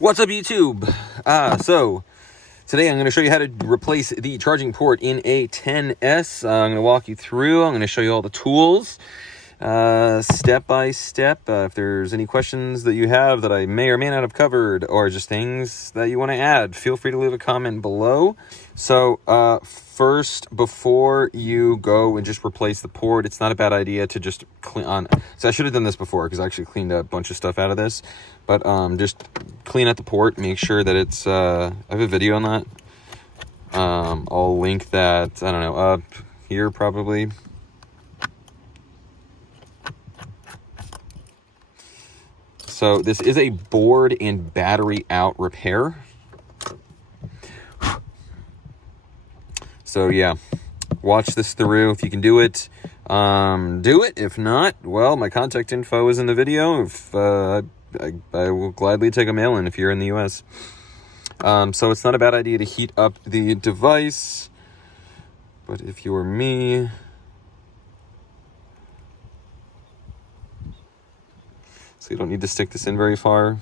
What's up, YouTube? So today I'm going to show you how to replace the charging port in a 10S. I'm going to walk you through. I'm going to show you all the tools step by step. If there's any questions that you have that I may or may not have covered, or just things that you want to add, feel free to leave a comment below. So first, before you go and just replace the port, it's not a bad idea to just clean on. So I should have done this before because I actually cleaned a bunch of stuff out of this. But just clean out the port, make sure that it's, I have a video on that. I'll link that, I don't know, up here probably. So this is a board and battery out repair. So yeah, watch this through. If you can do it, do it. If not, well, my contact info is in the video. If I will gladly take a mail-in if you're in the US. So it's not a bad idea to heat up the device, but if you're me, so you don't need to stick this in very far.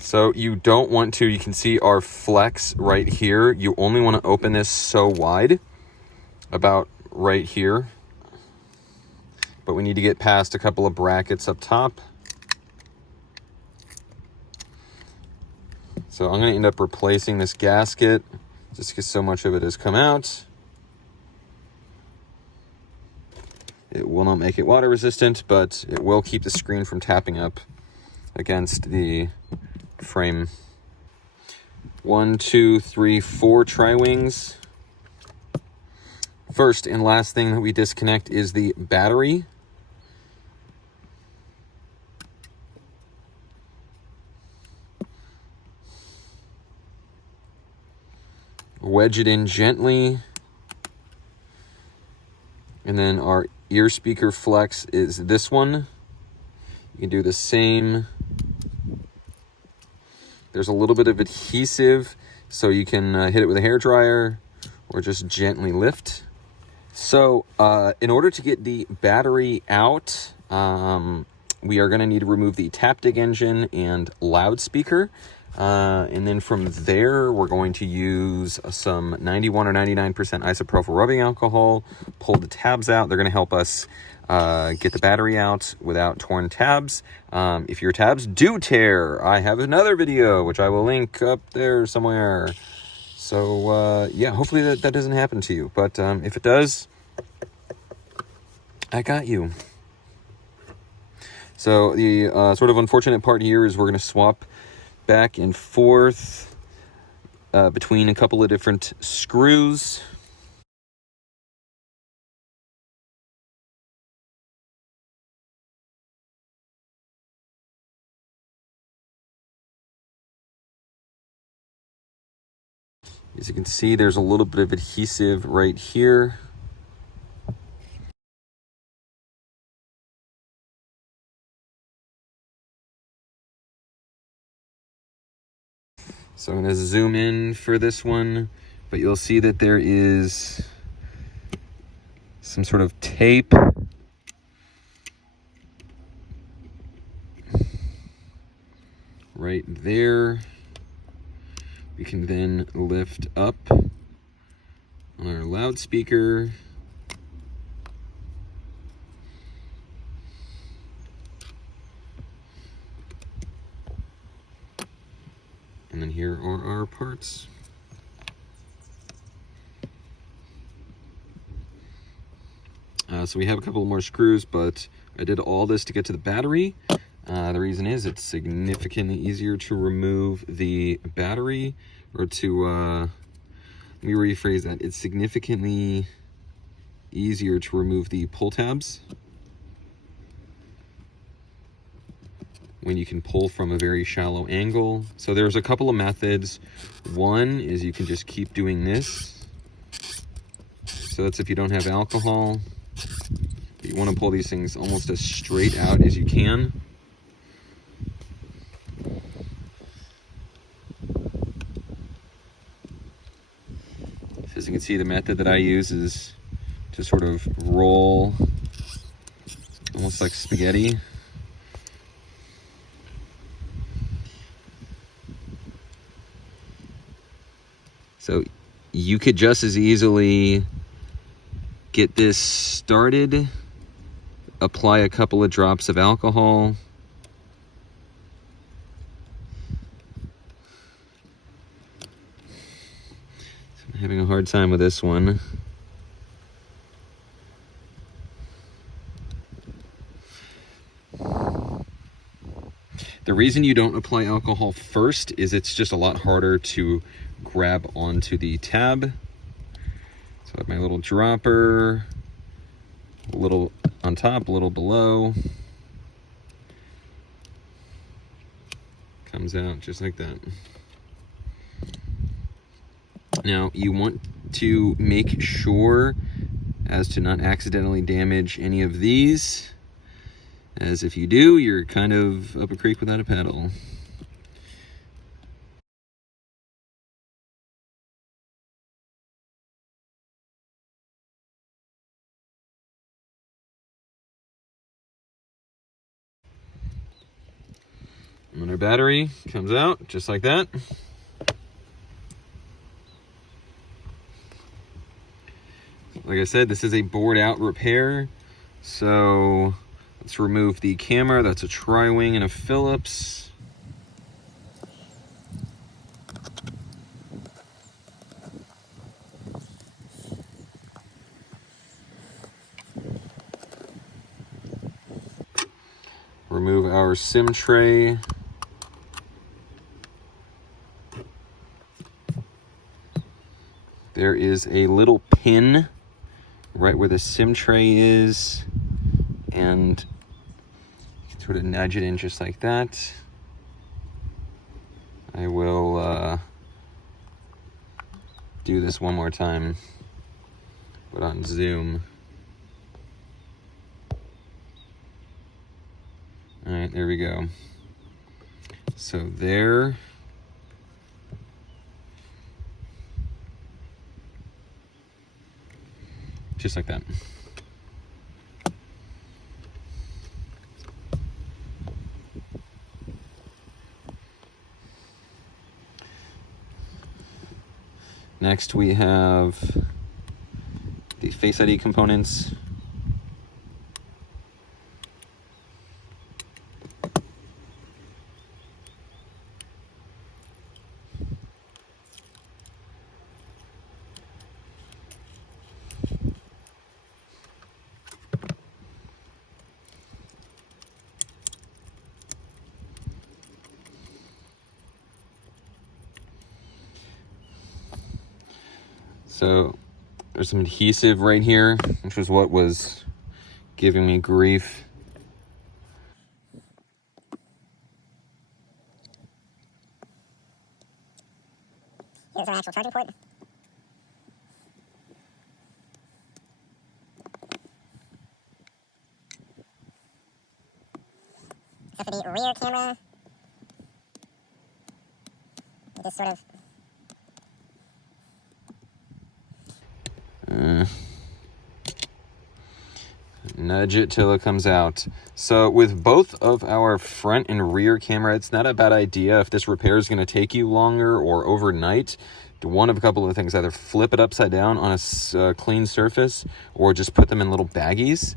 So you don't want to, you can see our flex right here. You only want to open this so wide, about right here. But we need to get past a couple of brackets up top. So I'm going to end up replacing this gasket just because so much of it has come out. It will not make it water resistant, but it will keep the screen from tapping up against the frame. 1, 2, 3, 4 tri-wings. First and last thing that we disconnect is the battery. Wedge it in gently. And then our ear speaker flex is this one. You can do the same. There's a little bit of adhesive, so you can hit it with a hairdryer or just gently lift. So in order to get the battery out, we are going to need to remove the Taptic engine and loudspeaker. And then from there, we're going to use some 91 or 99% isopropyl rubbing alcohol, pull the tabs out. They're going to help us get the battery out without torn tabs. If your tabs do tear, I have another video, which I will link up there somewhere. So, yeah, hopefully that doesn't happen to you. But if it does, I got you. So the sort of unfortunate part here is we're going to swap back and forth between a couple of different screws. As you can see, there's a little bit of adhesive right here. So I'm going to zoom in for this one, but you'll see that there is some sort of tape right there. We can then lift up on our loudspeaker. And then here are our parts. So we have a couple more screws, but I did all this to get to the battery. The reason is it's significantly easier to remove the battery, or to, let me rephrase that. It's significantly easier to remove the pull tabs when you can pull from a very shallow angle. So there's a couple of methods. One is you can just keep doing this. So that's if you don't have alcohol. You want to pull these things almost as straight out as you can. As you can see, the method that I use is to sort of roll almost like spaghetti. So you could just as easily get this started, apply a couple of drops of alcohol, I'm having a hard time with this one. The reason you don't apply alcohol first is it's just a lot harder to grab onto the tab. So I have my little dropper, a little on top, a little below. Comes out just like that. Now you want to make sure as to not accidentally damage any of these, as if you do, you're kind of up a creek without a paddle. And our battery comes out just like that. Like I said, this is a board out repair. So let's remove the camera. That's a tri-wing and a Phillips. Remove our SIM tray. There is a little pin right where the SIM tray is, and you can sort of nudge it in just like that. I will do this one more time, but on Zoom. All right, there we go. So there. Just like that. Next we have the Face ID components. So there's some adhesive right here, which was what was giving me grief. Here's our actual charging port. So for the rear camera, you just sort of nudge it till it comes out. So with both of our front and rear camera, it's not a bad idea if this repair is going to take you longer or overnight. Do one of a couple of things: either flip it upside down on a clean surface, or just put them in little baggies.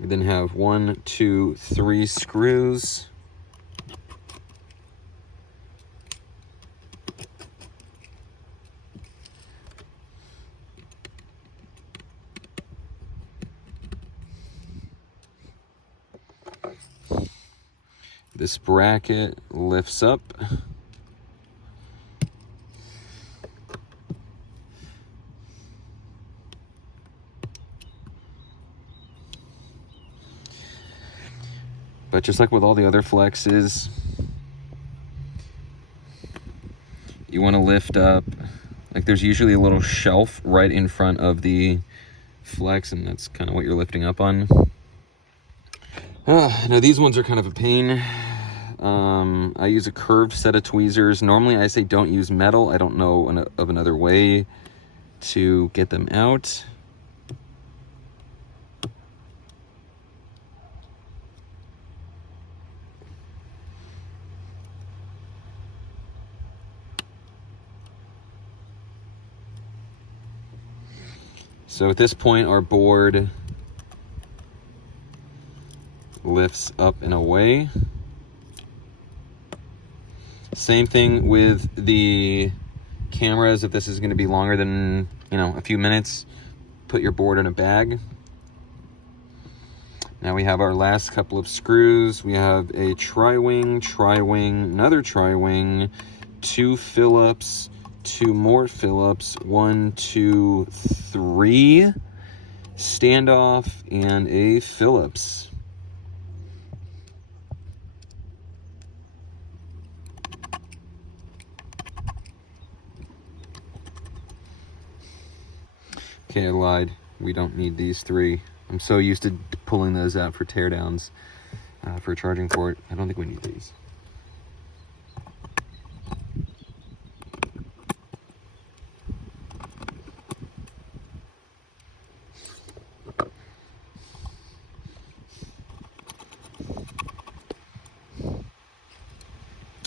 We then have 1, 2, 3 screws. This bracket lifts up. But just like with all the other flexes, you want to lift up, like there's usually a little shelf right in front of the flex, and that's kind of what you're lifting up on. Now these ones are kind of a pain. I use a curved set of tweezers. Normally I say don't use metal. I don't know of another way to get them out. So at this point, our board lifts up and away. Same thing with the cameras. If this is going to be longer than, a few minutes, put your board in a bag. Now we have our last couple of screws. We have a tri-wing, another tri-wing, 2 Phillips, 2 more Phillips, 1, 2, 3 standoff, and a Phillips. Okay, I lied. We don't need these 3. I'm so used to pulling those out for teardowns for a charging port. I don't think we need these.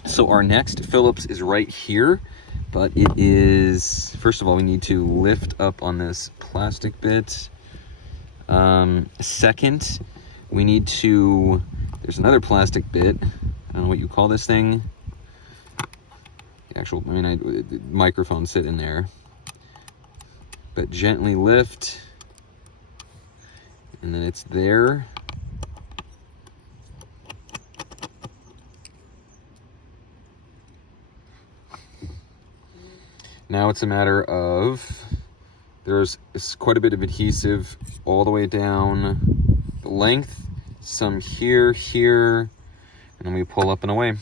So our next Phillips is right here, but it is, first of all, we need to lift up on this plastic bit. Second, we need to, there's another plastic bit. I don't know what you call this thing. The actual, the microphone sit in there. But gently lift, and then it's there. Now it's a matter of, there's quite a bit of adhesive all the way down the length, some here, and then we pull up and away.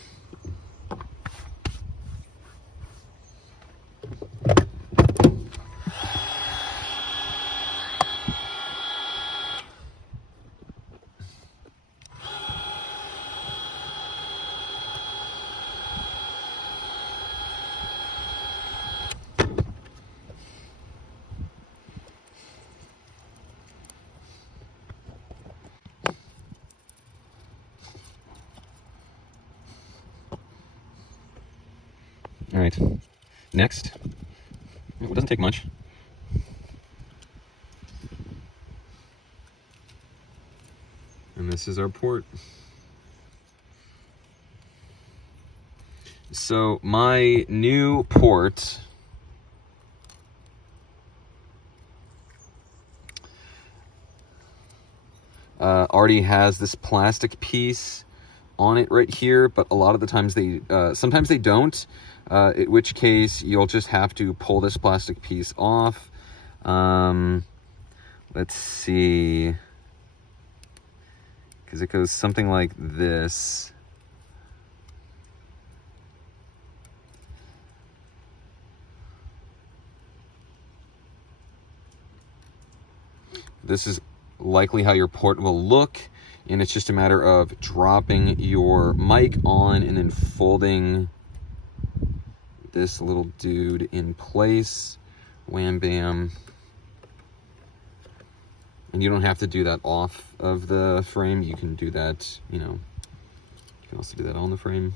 All right, next, it doesn't take much. And this is our port. So my new port already has this plastic piece on it right here, but a lot of the times sometimes they don't, in which case you'll just have to pull this plastic piece off. Let's see, because it goes something like this. This is likely how your port will look, and it's just a matter of dropping your mic on and then folding this little dude in place. Wham bam. And you don't have to do that off of the frame. You can do that, you can also do that on the frame.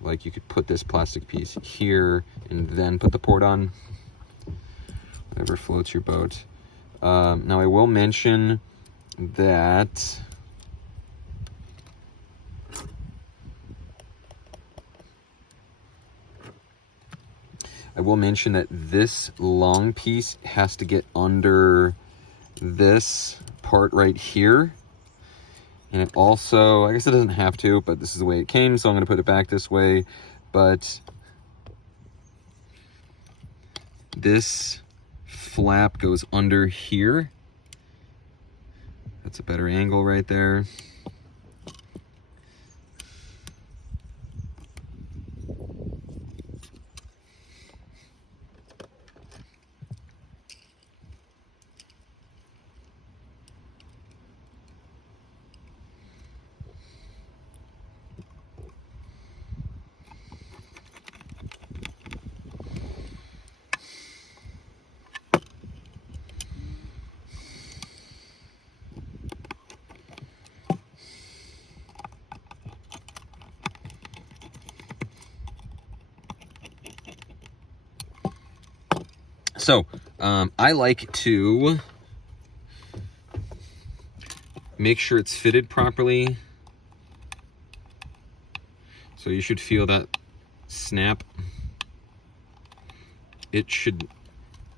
Like you could put this plastic piece here and then put the port on. Whatever floats your boat. Now I will mention that this long piece has to get under this part right here. And it also, I guess it doesn't have to, but this is the way it came, so I'm going to put it back this way. But this flap goes under here. That's a better angle right there. So I like to make sure it's fitted properly. So you should feel that snap. It should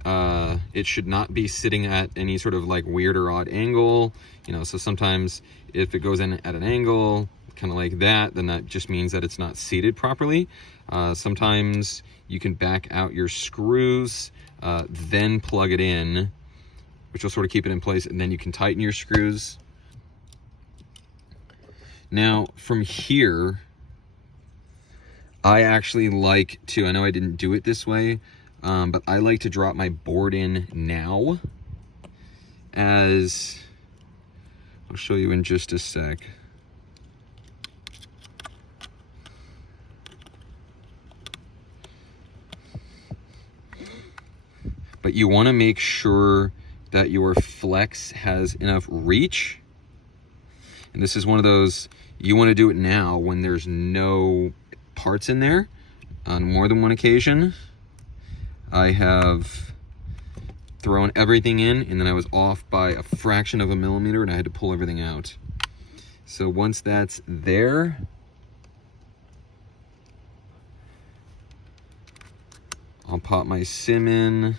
not be sitting at any sort of like weird or odd angle, you know. So sometimes if it goes in at an angle kind of like that, then that just means that it's not seated properly. Sometimes you can back out your screws, then plug it in, which will sort of keep it in place, and then you can tighten your screws. Now from here, I actually like to, I know I didn't do it this way, but I like to drop my board in now, as I'll show you in just a sec. But you want to make sure that your flex has enough reach. And this is one of those, you want to do it now when there's no parts in there. On more than one occasion, I have thrown everything in and then I was off by a fraction of a millimeter and I had to pull everything out. So once that's there, I'll pop my SIM in.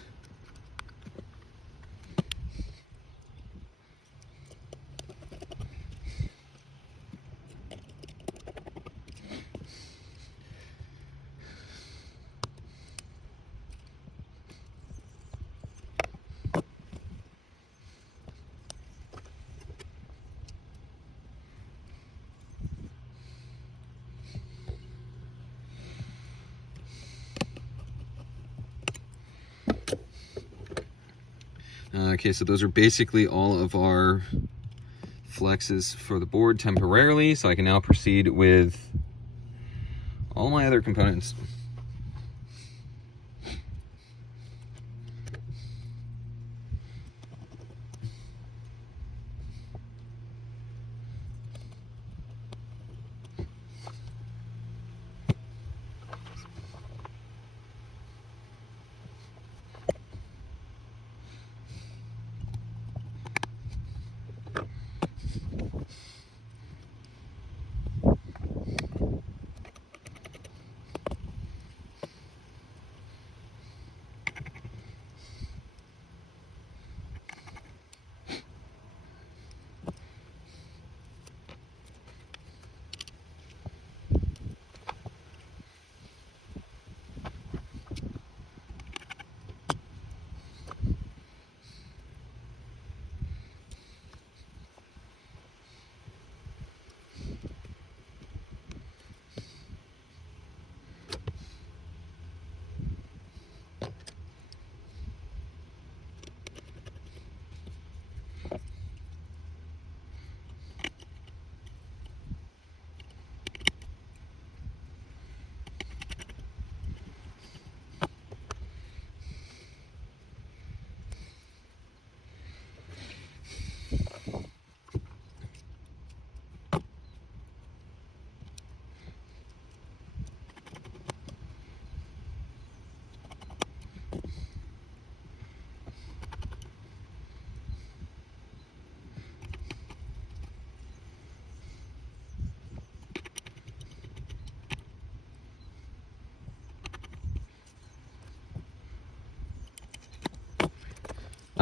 Okay, so those are basically all of our flexes for the board temporarily, so I can now proceed with all my other components.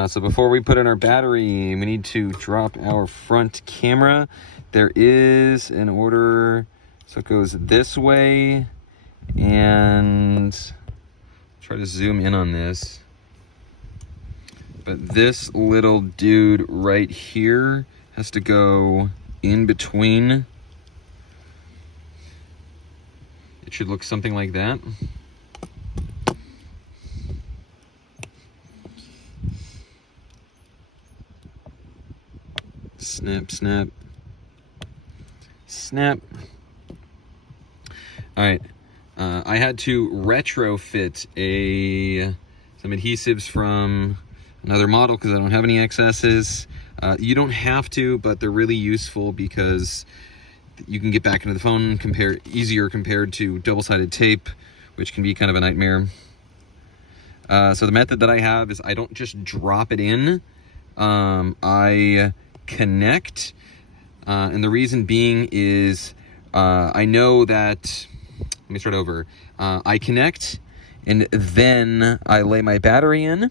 So before we put in our battery, we need to drop our front camera. There is an order, so it goes this way, and try to zoom in on this. But this little dude right here has to go in between. It should look something like that. Snap, snap, snap. All right, I had to retrofit some adhesives from another model because I don't have any excesses. You don't have to, but they're really useful because you can get back into the phone easier compared to double-sided tape, which can be kind of a nightmare. So the method that I have is I don't just drop it in. I connect. And the reason being is I know that, let me start over. I connect and then I lay my battery in,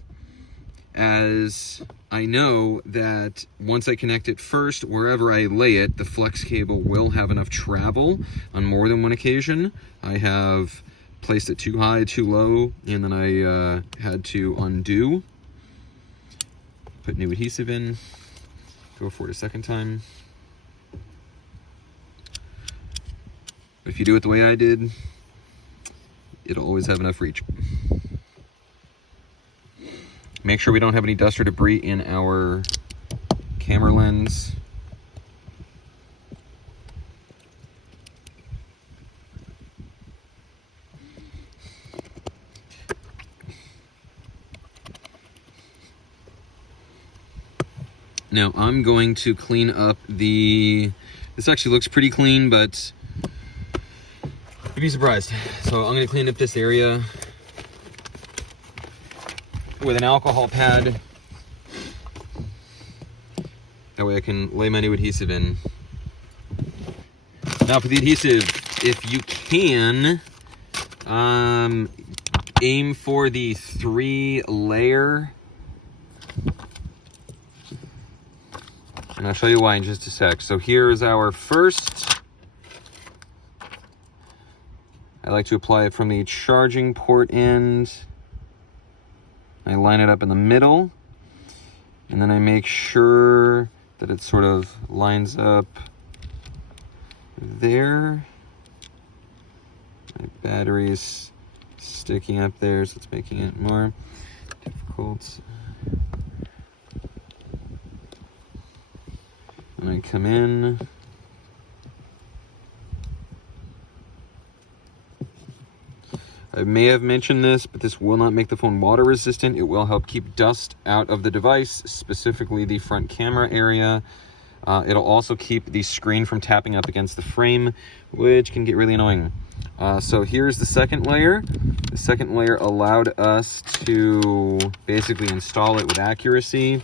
as I know that once I connect it first, wherever I lay it, the flex cable will have enough travel on more than one occasion. I have placed it too high, too low, and then I had to undo. Put new adhesive in, go for it a second time. If you do it the way I did, it'll always have enough reach. Make sure we don't have any dust or debris in our camera lens. Now I'm going to clean up this actually looks pretty clean, but you'd be surprised. So I'm gonna clean up this area with an alcohol pad. That way I can lay my new adhesive in. Now for the adhesive, if you can, aim for the 3-layer. And I'll show you why in just a sec. So here's our first. I like to apply it from the charging port end. I line it up in the middle, and then I make sure that it sort of lines up there. My battery's sticking up there, so it's making it more difficult. And I come in. I may have mentioned this, but this will not make the phone water resistant. It will help keep dust out of the device, specifically the front camera area. It'll also keep the screen from tapping up against the frame, which can get really annoying. So here's the second layer. The second layer allowed us to basically install it with accuracy.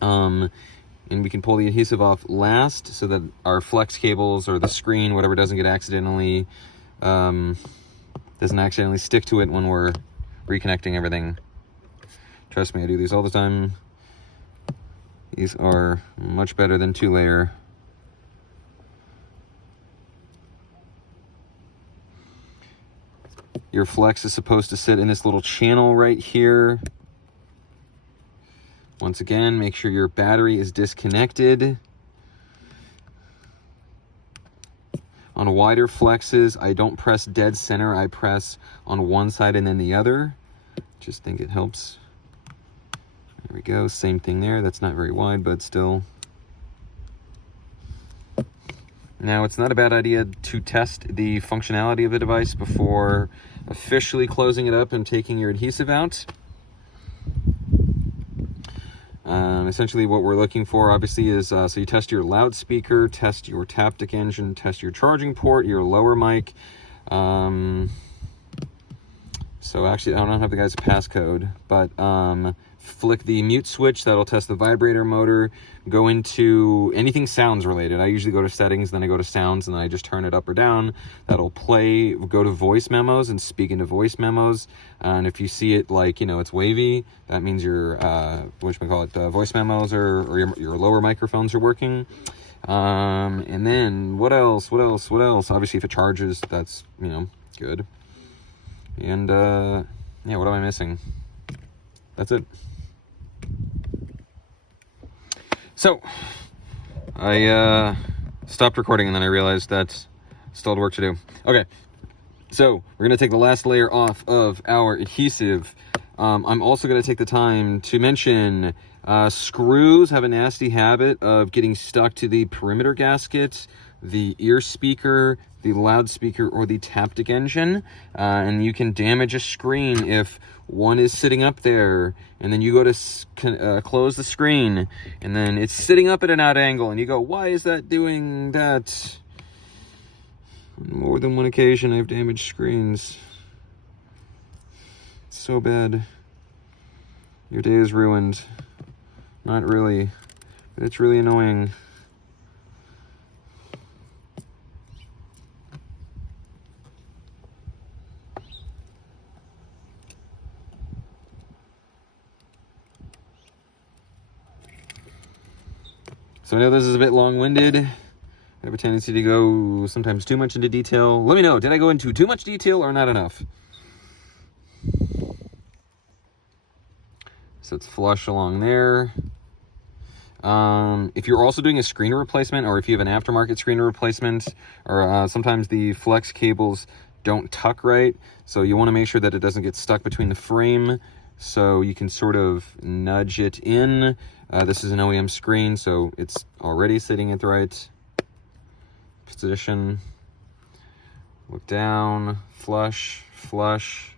And we can pull the adhesive off last so that our flex cables or the screen, whatever, doesn't accidentally stick to it when we're reconnecting everything. Trust me, I do these all the time. These are much better than 2-layer. Your flex is supposed to sit in this little channel right here. Once again, make sure your battery is disconnected. On wider flexes, I don't press dead center. I press on one side and then the other. Just think it helps. There we go. Same thing there. That's not very wide, but still. Now, it's not a bad idea to test the functionality of the device before officially closing it up and taking your adhesive out. Essentially what we're looking for, obviously, is so you test your loudspeaker, test your Taptic engine, test your charging port, your lower mic. So actually, I don't have the guy's passcode, but flick the mute switch. That'll test the vibrator motor. Go into anything sounds related. I usually go to settings, then I go to sounds, and then I just turn it up or down. That'll play. Go to voice memos and speak into voice memos. And if you see it like, it's wavy, that means your voice memos or your lower microphones are working. And then what else? Obviously, if it charges, that's good. And yeah, what am I missing? That's it. So I stopped recording and then I realized that still had work to do. Okay, so we're gonna take the last layer off of our adhesive. I'm also gonna take the time to mention screws have a nasty habit of getting stuck to the perimeter gasket, the ear speaker, the loudspeaker, or the Taptic engine, and you can damage a screen if one is sitting up there, and then you go to close the screen, and then it's sitting up at an odd angle, and you go, why is that doing that? On more than one occasion, I've damaged screens. It's so bad. Your day is ruined. Not really, but it's really annoying. So I know this is a bit long-winded. I have a tendency to go sometimes too much into detail. Let me know, did I go into too much detail or not enough? So it's flush along there. If you're also doing a screen replacement, or if you have an aftermarket screen replacement, or sometimes the flex cables don't tuck right, so you want to make sure that it doesn't get stuck between the frame, so you can sort of nudge it in. This is an OEM screen, so it's already sitting at the right position. Look down, flush, flush,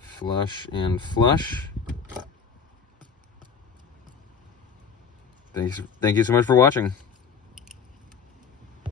flush, and flush. Thank you so much for watching.